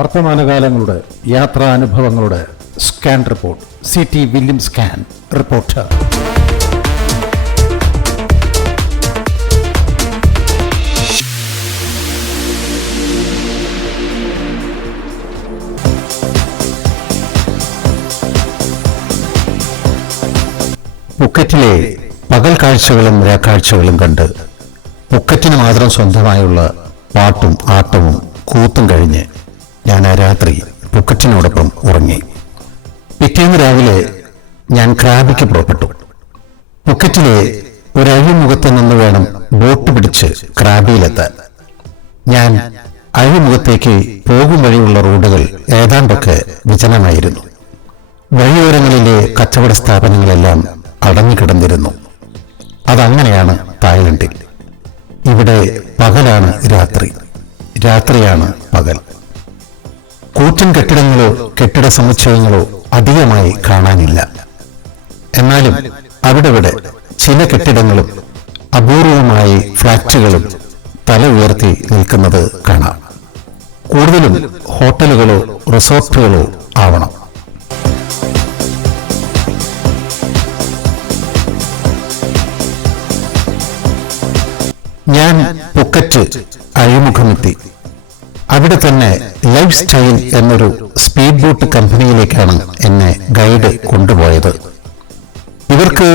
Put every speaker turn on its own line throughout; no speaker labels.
വർത്തമാനകാലങ്ങളുടെ യാത്രാനുഭവങ്ങളുടെ scan report. C T William scan report. പുക്കറ്റിലെ പകൽ കാഴ്ചകളും രാക്കാഴ്ചകളും കണ്ട് പുക്കറ്റിന് മാത്രം സ്വന്തമായുള്ള പാട്ടും ആട്ടവും കൂത്തും കഴിഞ്ഞ് ഞാൻ ആ രാത്രി പുക്കറ്റിനോടൊപ്പം ഉറങ്ങി. പിറ്റേന്ന് രാവിലെ ഞാൻ ക്രാബിക്ക് പുറപ്പെട്ടു. പുക്കറ്റിലെ ഒരഴിമുഖത്ത് നിന്ന് വേണം ബോട്ട് പിടിച്ച് ക്രാബിയിലെത്താൻ. ഞാൻ അഴിമുഖത്തേക്ക് പോകും വഴിയുള്ള റോഡുകൾ ഏതാണ്ടൊക്കെ വിജനമായിരുന്നു. വഴിയോരങ്ങളിലെ കച്ചവട സ്ഥാപനങ്ങളെല്ലാം അടഞ്ഞുകിടന്നിരുന്നു. അതങ്ങനെയാണ് തായ്ലൻഡിൽ. ഇവിടെ പകലാണ് രാത്രി. രാത്രിയാണ് പകൽ. കൂറ്റൻ കെട്ടിടങ്ങളോ കെട്ടിട സമുച്ചയങ്ങളോ അധികമായി കാണാനില്ല. എന്നാലും അവിടെവിടെ ചില കെട്ടിടങ്ങളും അപൂർവമായി ഫ്ളാറ്റുകളും തല ഉയർത്തി നിൽക്കുന്നത് കാണാം. കൂടുതലും ഹോട്ടലുകളോ റിസോർട്ടുകളോ ആവണം. ഞാൻ പുക്കറ്റ് അഴിമുഖമെത്തി. അവിടെ തന്നെ ലൈഫ് സ്റ്റൈൽ എന്നൊരു സ്പീഡ് ബോട്ട് കമ്പനിയിലേക്കാണ് എന്നെ ഗൈഡ് കൊണ്ടുപോയത്. ഇവർക്ക്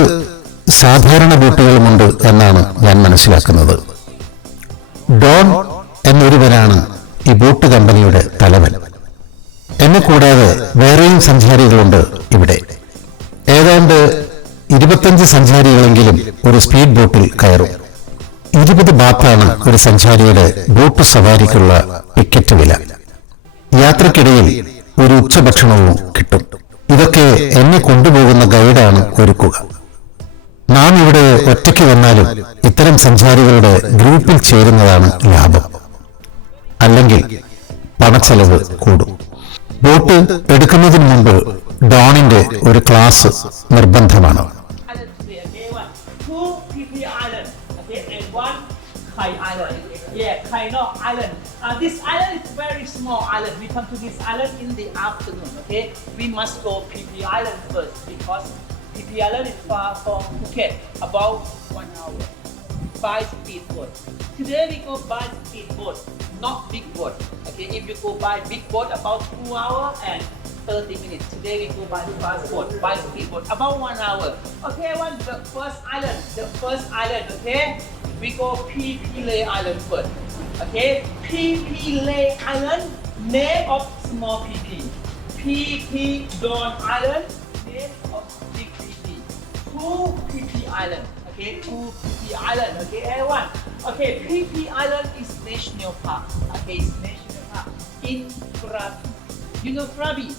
സാധാരണ ബോട്ടുകളുമുണ്ട് എന്നാണ് ഞാൻ മനസ്സിലാക്കുന്നത്. ഡോൺ എന്നൊരുവനാണ് ഈ ബോട്ട് കമ്പനിയുടെ തലവൻ. എന്നെ കൂടാതെ വേറെയും സഞ്ചാരികളുണ്ട് ഇവിടെ. ഏതാണ്ട് ഇരുപത്തഞ്ച് സഞ്ചാരികളെങ്കിലും ഒരു സ്പീഡ് ബോട്ടിൽ കയറും. ഇരുപത് ബാത്താണ് ഒരു സഞ്ചാരിയുടെ ബോട്ട് സവാരിക്കുള്ള ടിക്കറ്റ് വില. യാത്രക്കിടയിൽ ഒരു ഉച്ചഭക്ഷണവും കിട്ടും. ഇതൊക്കെ എന്നെ കൊണ്ടുപോകുന്ന ഗൈഡാണ് ഒരുക്കുക. നാം ഇവിടെ ഒറ്റയ്ക്ക് വന്നാലും ഇത്തരം സഞ്ചാരികളുടെ ഗ്രൂപ്പിൽ ചേരുന്നതാണ് ലാഭം. അല്ലെങ്കിൽ പണച്ചെലവ് കൂടും. ബോട്ട് എടുക്കുന്നതിന് മുമ്പ് ഡോണിന്റെ ഒരു ക്ലാസ് നിർബന്ധമാണ്.
Yeah, Kai Island. Uh, this island is very small island. We come to this island in the afternoon, okay? We must go PP Island first because PP Island is far from Phuket, about one hour by speedboat. Today we go by speedboat, not big boat. Okay, if you go by big boat, about two hour and 30 minutes. Today we go by fast boat, by speedboat, about one hour. Okay, one the first island, the first island. Okay, we go PP Lay Island first. Okay, PP Lay Island, name of small PP. PP Don Island, name of big PP. Two PP Island. Okay, two PP Island. Okay, everyone. Okay, PP Island is national park. Okay, it's national park in Krabi. You know Krabi?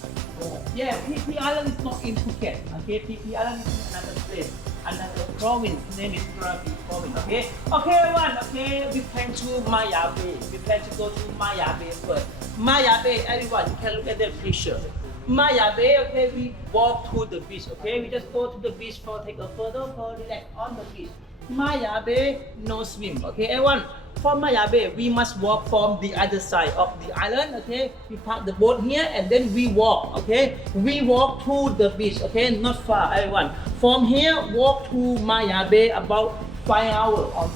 Yeah, PP Island is not in Phuket. Okay, PP Island is in another place, another province. Name is Krabi province. Okay. Okay, everyone. Okay, we plan to Maya Bay. We plan to go to Maya Bay first. Maya Bay, everyone, you can look at the picture. Maya Bay, okay, we walk to the beach, okay? We just go to the beach for take a photo, for relax on the beach. Maya Bay, no swim, okay, everyone? From Maya Bay, we must walk from the other side of the island, okay? We park the boat here and then we walk, okay? We walk to the beach, okay? Not far, everyone. From here, walk to Maya Bay about five hours or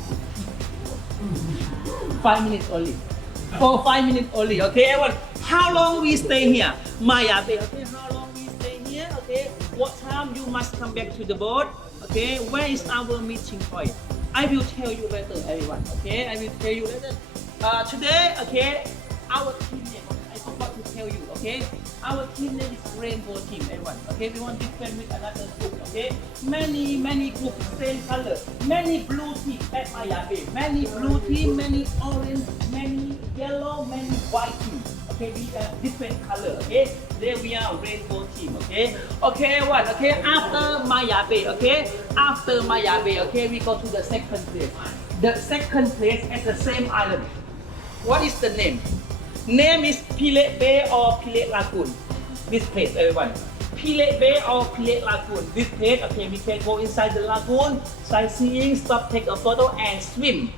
five minutes only. For five minutes only, okay, everyone? How long we stay here? Maya Bay, okay? How long we stay here, okay? What time you must come back to the boat, okay? Where is our meeting point? I will tell you later, everyone, okay? I will tell you later. Uh, today, okay, our team name, I forgot to tell you, okay? Our team name is Rainbow Team, everyone, okay? We want different with another group, okay? Many, many groups, same color. Many blue team at Bay. Many blue team, many orange, many yellow, many white team. Okay, we are different color. Okay, there we are rainbow team. Okay, okay, what? Okay, after Maya Bay. Okay, after Maya Bay. Okay, we go to the second place. The second place at the same island. What is the name? Name is Pile Bay or Pile Lagoon. This place, everyone. Pile Bay or Pile Lagoon. This place, okay, we can go inside the lagoon, sightseeing, stop, take a photo, and swim.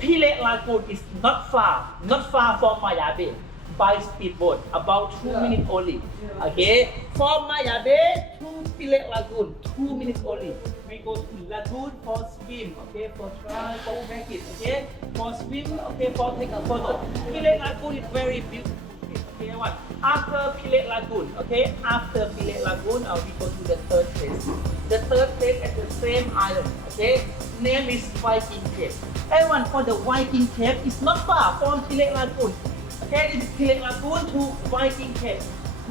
Pile Lagoon is not far, not far from Maya Bay. By speedboat about two minutes only. Okay, from Maya Bay to Pilet Lagoon, two minutes only. We go to lagoon for swim, okay, for try, for practice, okay, for swim, okay, for take a photo. Pilet Lagoon is very beautiful. Okay, what? After Pilet Lagoon, okay, after Pilet Lagoon, uh, we go to the third place. The third place at the same island, okay, name is Viking Cave. Everyone for the Viking Cave is not far from Pilet Lagoon. This is Pilet Lagoon to Viking Cave.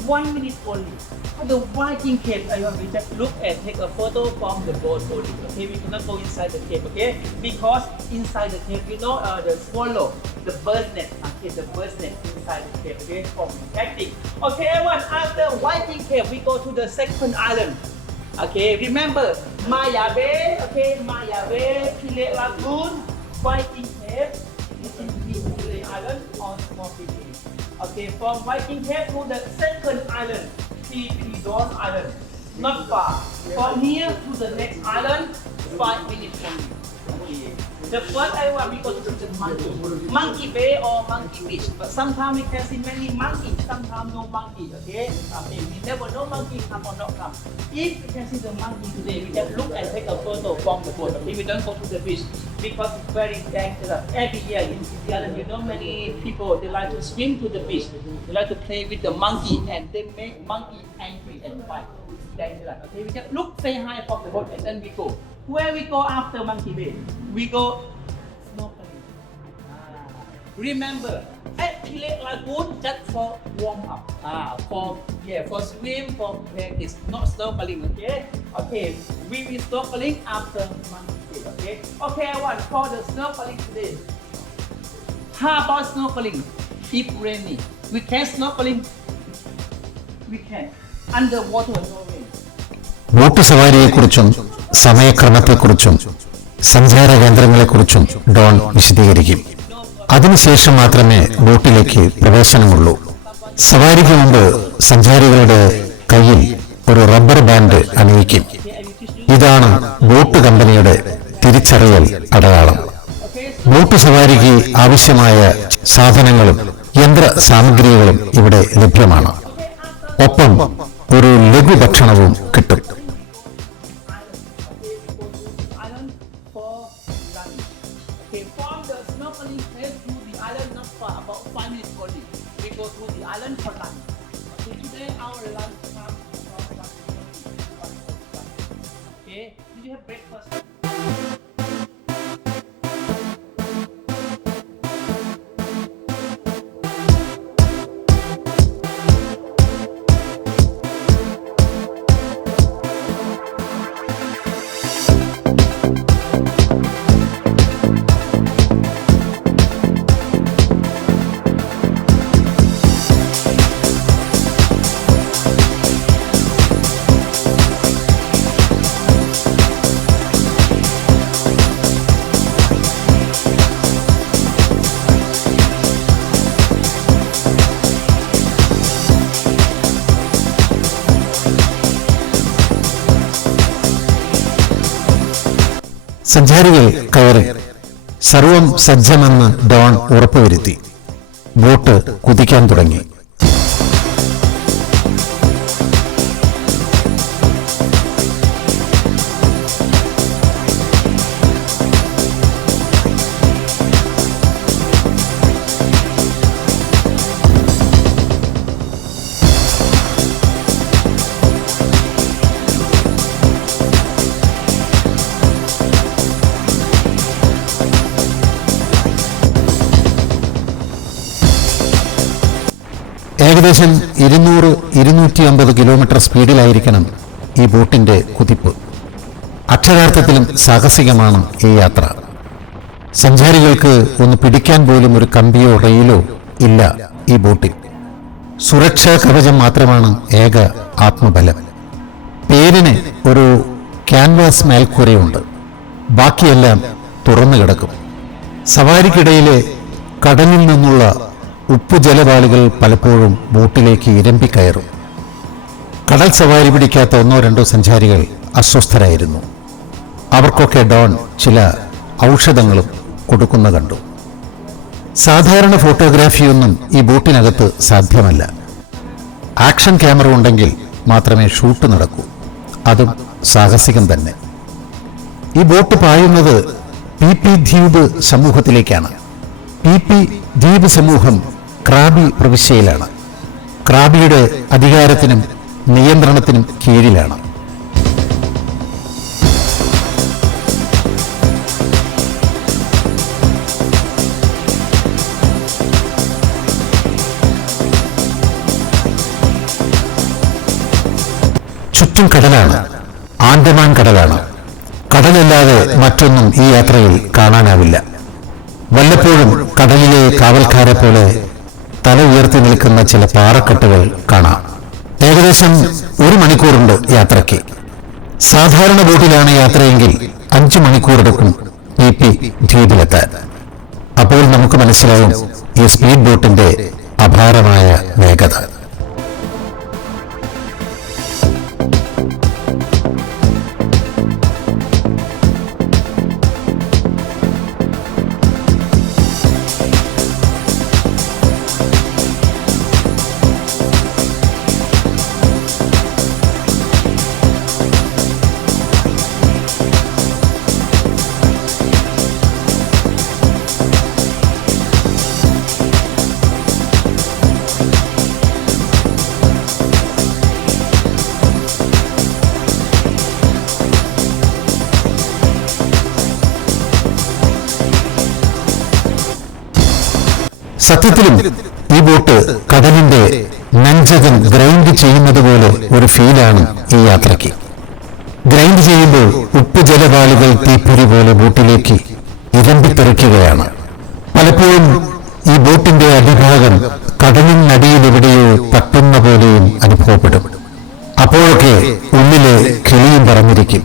One minute only. For the Viking Cave, everyone, we just look and take a photo from the boat only. Okay, we cannot go inside the cave, okay? Because inside the cave, you know, uh, the swallow, the bird nest, okay, the bird nest inside the cave, okay, from acting. Okay, everyone, after Viking Cave, we go to the second island. Okay, remember Maya Bay, okay, Maya Bay, Pilet Lagoon, Viking Cave, on. Okay, from Viking Cave to the second island, PP Don Island. Not far. From here to the next island, five minutes only. Okay. The first we go to the monkey, monkey bay or monkey beach. But sometimes we can see many monkeys, sometimes no monkey. Okay, okay. We never know monkey come or not come. If we can see the monkey today, we can look and take a photo from the boat. Okay, we don't go to the beach because it's very dangerous. Every year in City Island, you know many people they like to swim to the beach. They like to play with the monkey and they make monkey angry and fight. Dangerous. Okay, we can look, say hi from the boat and then we go. Where we go after Monkey Bay? We go snorkeling. Ah, remember, at Pilet Lagoon, just for warm up. Ah, for yeah, for swim, for practice, not snorkeling. Okay, okay. We will snorkeling after Monkey Bay. Okay, okay. One for the snorkeling today. How about snorkeling? If rainy, we can snorkeling. We can underwater no rain.
Boat സവാരിയെക്കുറിച്ചും സമയക്രമത്തെക്കുറിച്ചും സഞ്ചാര കേന്ദ്രങ്ങളെക്കുറിച്ചും Don വിശദീകരിക്കും. അതിനുശേഷം മാത്രമേ ബോട്ടിലേക്ക് പ്രവേശനമുള്ളൂ. സവാരിക്ക് മുമ്പ് സഞ്ചാരികളുടെ കയ്യിൽ ഒരു rubber band അണിയിക്കും. ഇതാണ് ബോട്ട് കമ്പനിയുടെ തിരിച്ചറിയൽ അടയാളം. ബോട്ട് സവാരിക്ക് ആവശ്യമായ സാധനങ്ങളും യന്ത്ര സാമഗ്രികളും ഇവിടെ ലഭ്യമാണ്. ഒപ്പം ഒരു ലഘുഭക്ഷണവും കിട്ടും. സഞ്ചാരികൾ കയറി. സർവം സജ്ജമെന്ന് ഡോൺ ഉറപ്പുവരുത്തി. ബോട്ട് കുതിക്കാൻ തുടങ്ങി. ഏകദേശം ഇരുന്നൂറ് ഇരുന്നൂറ്റി അമ്പത് കിലോമീറ്റർ സ്പീഡിലായിരിക്കണം ഈ ബോട്ടിന്റെ കുതിപ്പ്. അക്ഷരാർത്ഥത്തിലും സാഹസികമാണ് ഈ യാത്ര. സഞ്ചാരികൾക്ക് ഒന്ന് പിടിക്കാൻ പോലും ഒരു കമ്പിയോ റെയിലോ ഇല്ല ഈ ബോട്ടിൽ. സുരക്ഷാ കവചം മാത്രമാണ് ഏക ആത്മബലം. പേരിന് ഒരു ക്യാൻവാസ് മേൽക്കൂരയുണ്ട്. ബാക്കിയെല്ലാം തുറന്നു കിടക്കും സവാരിക്കിടയിലെ കടലിൽ നിന്നുള്ള ഉപ്പുജലപാളികൾ പലപ്പോഴും ബോട്ടിലേക്ക് ഇരമ്പിക്കയറും. കടൽ സവാരി പിടിക്കാത്ത ഒന്നോ രണ്ടോ സഞ്ചാരികൾ അസ്വസ്ഥരായിരുന്നു. അവർക്കൊക്കെ ഡോൺ ചില ഔഷധങ്ങളും കൊടുക്കുന്ന കണ്ടു. സാധാരണ ഫോട്ടോഗ്രാഫിയൊന്നും ഈ ബോട്ടിനകത്ത് സാധ്യമല്ല. ആക്ഷൻ ക്യാമറ ഉണ്ടെങ്കിൽ മാത്രമേ ഷൂട്ട് നടക്കൂ. അതും സാഹസികം തന്നെ. ഈ ബോട്ട് പായുന്നത് പി പി ദ്വീപ് സമൂഹത്തിലേക്കാണ്. പി പി ദ്വീപ് സമൂഹം ക്രാബി പ്രവിശ്യയിലാണ്. ക്രാബിയുടെ അധികാരത്തിനും നിയന്ത്രണത്തിനും കീഴിലാണ്. ചുറ്റും കടലാണ്. ആൻഡമാൻ കടലാണ്. കടലല്ലാതെ മറ്റൊന്നും ഈ യാത്രയിൽ കാണാനാവില്ല. വല്ലപ്പോഴും കടലിലെ കാവൽക്കാരെ പോലെ തല ഉയർത്തി നിൽക്കുന്ന ചില പാറക്കെട്ടുകൾ കാണാം. ഏകദേശം ഒരു മണിക്കൂറുണ്ട് യാത്രയ്ക്ക്. സാധാരണ ബോട്ടിലാണ് യാത്രയെങ്കിൽ അഞ്ചു മണിക്കൂർ എടുക്കും പി പി ദ്വീപിലെത്താൻ. അപ്പോൾ നമുക്ക് മനസ്സിലാവും ഈ സ്പീഡ് ബോട്ടിന്റെ അപാരമായ വേഗത. സത്യത്തിലും ഈ ബോട്ട് കടലിന്റെ നഞ്ചകം ഗ്രൈൻഡ് ചെയ്യുന്നത് പോലെ ഒരു ഫീലാണ് ഈ യാത്രയ്ക്ക്. ഗ്രൈൻഡ് ചെയ്യുമ്പോൾ ഉപ്പ് ജലപാളികൾ തീപ്പൊരി പോലെ ബോട്ടിലേക്ക് ഇരമ്പിത്തെറിക്കുകയാണ് പലപ്പോഴും ഈ ബോട്ടിന്റെ അടിഭാഗം കടലിനടിയിലെവിടെയോ തട്ടുന്ന പോലെയും അനുഭവപ്പെടും. അപ്പോഴൊക്കെ ഉള്ളിലെ കിളിയും പറഞ്ഞിരിക്കും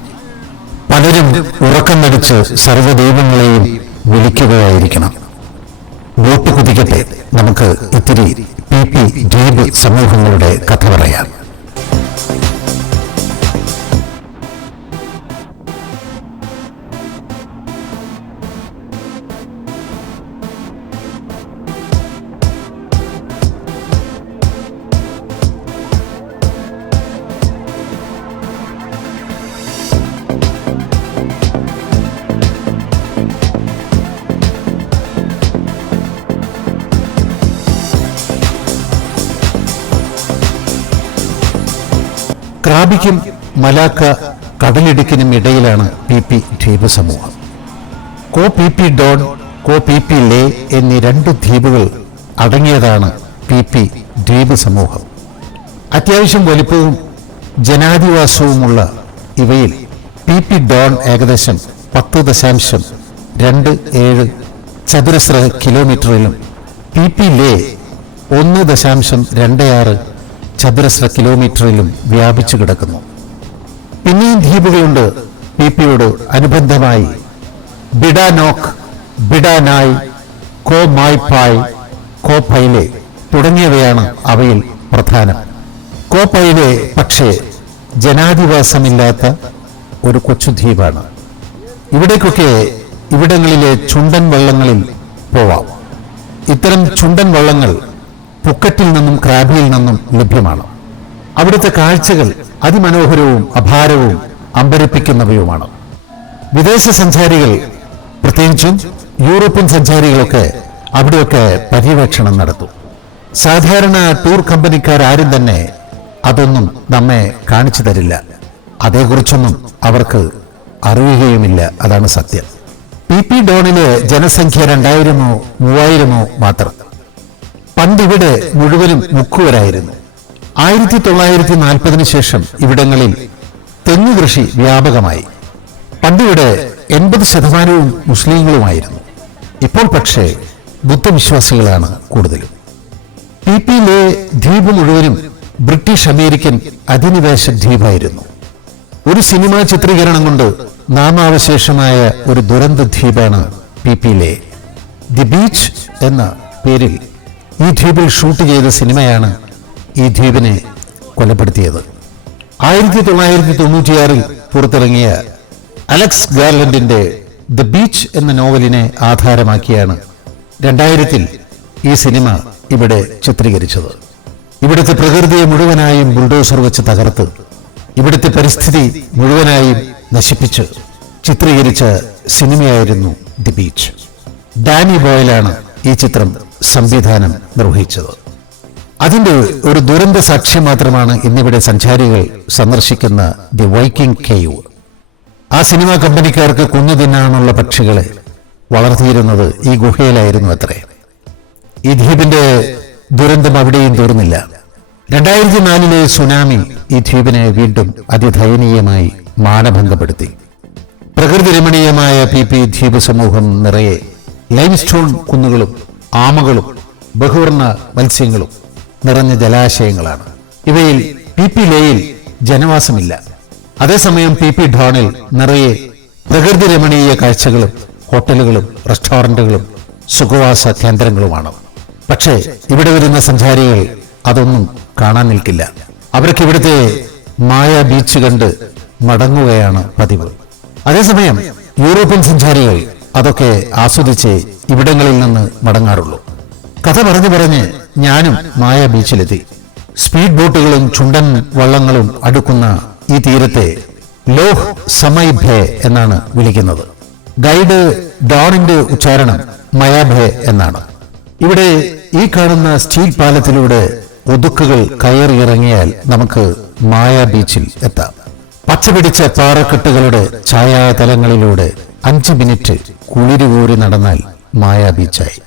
പലരും ഉറക്കം നടിച്ച് സർവദൈവങ്ങളെയും വിളിക്കുകയായിരിക്കണം. വോട്ട് കുതിക്കട്ടെ. നമുക്ക് ഇത്തിരി പി പി ദ്വീപ് സമൂഹങ്ങളുടെ കഥ പറയാം. ക്രാബിക്കും മലാക്ക കടലിടുക്കിനും ഇടയിലാണ് പി പി ദ്വീപ് സമൂഹം. Ko Phi Phi Don Ko Phi Phi Le എന്നീ രണ്ട് ദ്വീപുകൾ അടങ്ങിയതാണ് പി പി ദ്വീപ് സമൂഹം. അത്യാവശ്യം വലിപ്പവും ജനാധിവാസവുമുള്ള ഇവയിൽ പി പി ഡോൺ ഏകദേശം പത്ത് ദശാംശം രണ്ട് ഏഴ് ചതുരശ്ര കിലോമീറ്ററിലും പി പി ലേ ഒന്ന് ദശാംശം രണ്ട് ആറ് ചതുരശ്ര കിലോമീറ്ററിലും വ്യാപിച്ചു കിടക്കുന്നു. പിന്നെയും ദ്വീപുകളുണ്ട് പി പിയോട് അനുബന്ധമായി. ബിഡാനോക്ക് ബിഡാനായ് കോ മായ് പായ് കോ പൈലെ തുടങ്ങിയവയാണ് അവയിൽ പ്രധാനം. കോ പൈലെ പക്ഷേ ജനാധിവാസമില്ലാത്ത ഒരു കൊച്ചു ദ്വീപാണ്. ഇവിടേക്കൊക്കെ ഇവിടങ്ങളിലെ ചുണ്ടൻ വള്ളങ്ങളിൽ പോവാം. ഇത്തരം ചുണ്ടൻ വള്ളങ്ങൾ പുക്കറ്റിൽ നിന്നും ക്രാബിയിൽ നിന്നും ലഭ്യമാണ്. അവിടുത്തെ കാഴ്ചകൾ അതിമനോഹരവും അപാരവും അമ്പരിപ്പിക്കുന്നവയുമാണ്. വിദേശ സഞ്ചാരികൾ പ്രത്യേകിച്ചും യൂറോപ്യൻ സഞ്ചാരികളൊക്കെ അവിടെയൊക്കെ പര്യവേക്ഷണം നടത്തും. സാധാരണ ടൂർ കമ്പനിക്കാരും തന്നെ അതൊന്നും നമ്മെ കാണിച്ചു തരില്ല. അതേക്കുറിച്ചൊന്നും അവർക്ക് അറിയുകയുമില്ല അതാണ് സത്യം. പി പി ഡോണിലെ ജനസംഖ്യ രണ്ടായിരമോ മൂവായിരമോ മാത്രം. പണ്ടിവിടെ മുഴുവനും മുക്കുവരായിരുന്നു. ആയിരത്തി തൊള്ളായിരത്തി നാൽപ്പതിനു ശേഷം ഇവിടങ്ങളിൽ തെങ്ങ് കൃഷി വ്യാപകമായി. പണ്ടിവിടെ എൺപത് ശതമാനവും മുസ്ലിങ്ങളുമായിരുന്നു. ഇപ്പോൾ പക്ഷേ ബുദ്ധവിശ്വാസികളാണ് കൂടുതലും. പി പിയിലെ ദ്വീപ് മുഴുവനും ബ്രിട്ടീഷ് അമേരിക്കൻ അധിനിവേശ ദ്വീപായിരുന്നു. ഒരു സിനിമാ ചിത്രീകരണം കൊണ്ട് നാമാവശേഷമായ ഒരു ദുരന്ത ദ്വീപാണ് പി പിയിലെ ദി ബീച്ച് എന്ന പേരിൽ ഈ ദ്വീപിൽ ഷൂട്ട് ചെയ്ത സിനിമയാണ് ഈ ദ്വീപിനെ കൊലപ്പെടുത്തിയത്. ആയിരത്തി തൊള്ളായിരത്തി തൊണ്ണൂറ്റിയാറിൽ പുറത്തിറങ്ങിയ അലക്സ് ഗാർലൻഡിന്റെ ദ ബീച്ച് എന്ന നോവലിനെ ആധാരമാക്കിയാണ് രണ്ടായിരത്തിൽ ഈ സിനിമ ഇവിടെ ചിത്രീകരിച്ചത്. ഇവിടുത്തെ പ്രകൃതിയെ മുഴുവനായും ബുൾഡോസർ വെച്ച് തകർത്ത് ഇവിടുത്തെ പരിസ്ഥിതി മുഴുവനായും നശിപ്പിച്ച് ചിത്രീകരിച്ച സിനിമയായിരുന്നു ദി ബീച്ച്. ഡാനി ബോയിലാണ് ഈ ചിത്രം സംവിധാനം നിർവഹിച്ചത്. അതിന്റെ ഒരു ദുരന്ത സാക്ഷ്യം മാത്രമാണ് ഇന്നിവിടെ സഞ്ചാരികൾ സന്ദർശിക്കുന്ന ദി വൈക്കിംഗ് കേവ്. ആ സിനിമാ കമ്പനിക്കാർക്ക് കുഞ്ഞു തിന്നാനുള്ള പക്ഷികളെ വളർത്തിയിരുന്നത് ഈ ഗുഹയിലായിരുന്നു അത്രേ. ഈ ദ്വീപിന്റെ ദുരന്തം അവിടെയും തീർന്നില്ല. രണ്ടായിരത്തി നാലിലെ സുനാമി ഈ ദ്വീപിനെ വീണ്ടും അതിദയനീയമായി മാനഭംഗപ്പെടുത്തി. പ്രകൃതി രമണീയമായ പി പി ദ്വീപ് സമൂഹം നിറയെ ലൈംസ്റ്റോൺ കുന്നുകളും ആമകളും ബഹുവർണ മത്സ്യങ്ങളും നിറഞ്ഞ ജലാശയങ്ങളാണ്. ഇവയിൽ പി പി ലേയിൽ ജനവാസമില്ല. അതേസമയം പി പി ഡോണിൽ നിറയെ പ്രകൃതി രമണീയ കാഴ്ചകളും ഹോട്ടലുകളും റെസ്റ്റോറന്റുകളും സുഖവാസ കേന്ദ്രങ്ങളുമാണ്. പക്ഷേ ഇവിടെ വരുന്ന സഞ്ചാരികൾ അതൊന്നും കാണാൻ നിൽക്കില്ല. അവർക്ക് ഇവിടുത്തെ മായ ബീച്ച് കണ്ട് മടങ്ങുകയാണ് പതിവ്. അതേസമയം യൂറോപ്യൻ സഞ്ചാരികൾ അതൊക്കെ ആസ്വദിച്ച് ഇവിടങ്ങളിൽ നിന്ന് മടങ്ങാറുള്ളൂ. കഥ പറഞ്ഞു പറഞ്ഞ് ഞാനും മായ ബീച്ചിലെത്തി. സ്പീഡ് ബോട്ടുകളും ചുണ്ടൻ വള്ളങ്ങളും അടുക്കുന്ന ഈ തീരത്തെ ലോഹ് സമയ് ഭേ എന്നാണ് വിളിക്കുന്നത്. ഗൈഡ് ഡോണിന്റെ ഉച്ചാരണം മയാഭേ എന്നാണ്. ഇവിടെ ഈ കാണുന്ന സ്റ്റീൽ പാലത്തിലൂടെ ഒതുക്കുകൾ കയറിയിറങ്ങിയാൽ നമുക്ക് മായ ബീച്ചിൽ എത്താം. പച്ചപിടിച്ച പാറക്കെട്ടുകളുടെ ഛായാതലങ്ങളിലൂടെ അഞ്ച് മിനിറ്റ് കുളിരുകോരി നടന്നാൽ മായ ബീച്ചായി.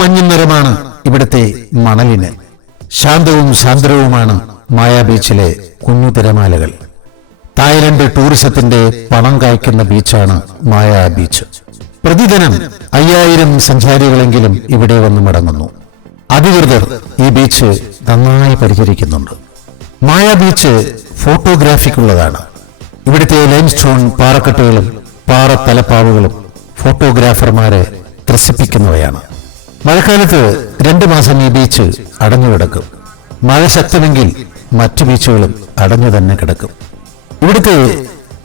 തൂമഞ്ഞ നിറമാണ് ഇവിടുത്തെ മണലിന്. ശാന്തവും സാന്ദ്രവുമാണ് മായ ബീച്ചിലെ കുഞ്ഞു തിരമാലകൾ. തായ്ലൻഡ് ടൂറിസത്തിന്റെ പണം കായ്ക്കുന്ന ബീച്ചാണ് മായ ബീച്ച്. പ്രതിദിനം അയ്യായിരം സഞ്ചാരികളെങ്കിലും ഇവിടെ വന്ന് മടങ്ങുന്നു. അധികൃതർ ഈ ബീച്ച് നന്നായി പരിചരിക്കുന്നുണ്ട്. മായ ബീച്ച് ഫോട്ടോഗ്രാഫിക്കുള്ളതാണ്. ഇവിടുത്തെ ലൈം സ്റ്റോൺ പാറക്കെട്ടുകളും പാറത്തലപ്പാവുകളും ഫോട്ടോഗ്രാഫർമാരെ ത്രസിപ്പിക്കുന്നവയാണ്. മഴക്കാലത്ത് രണ്ട് മാസം ഈ ബീച്ച് അടഞ്ഞു കിടക്കും. മഴ ശക്തമെങ്കിൽ മറ്റു ബീച്ചുകളും അടഞ്ഞു തന്നെ കിടക്കും. ഇവിടുത്തെ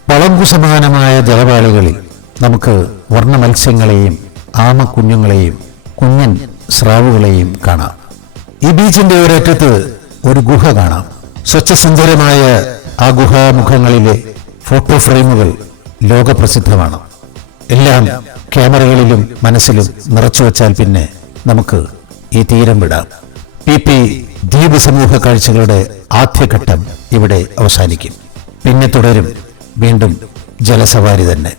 പളങ്കുസമാനമായ ജലപാളികളിൽ നമുക്ക് വർണ മത്സ്യങ്ങളെയും ആമക്കുഞ്ഞുങ്ങളെയും കുഞ്ഞൻ സ്രാവുകളെയും കാണാം. ഈ ബീച്ചിന്റെ ഒരറ്റത്ത് ഒരു ഗുഹ കാണാം. സ്വച്ഛസുന്ദരമായ ആ ഗുഹാമുഖങ്ങളിലെ ഫോട്ടോ ഫ്രെയിമുകൾ ലോകപ്രസിദ്ധമാണ്. എല്ലാം ക്യാമറകളിലും മനസ്സിലും നിറച്ചു വച്ചാൽ പിന്നെ നമുക്ക് ഈ തീരം വിടാം. പി പി ദ്വീപ് സമൂഹ കാഴ്ചകളുടെ ആദ്യഘട്ടം ഇവിടെ അവസാനിക്കും. പിന്നെ തുടരും. വീണ്ടും ജലസവാരി തന്നെ.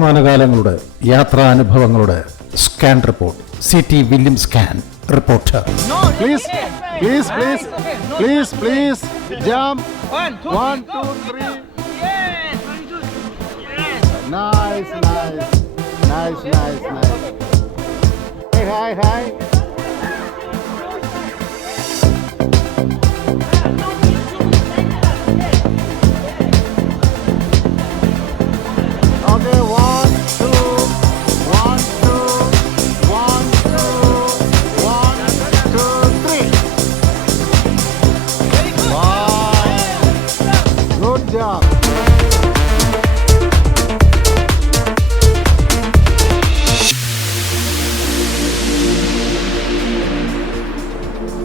വർത്തമാനകാലങ്ങളുടെ യാത്രാനുഭവങ്ങളുടെ scan report C T William scan reporter
Nice,
Please, nice.
One, two,
One,
three,
two,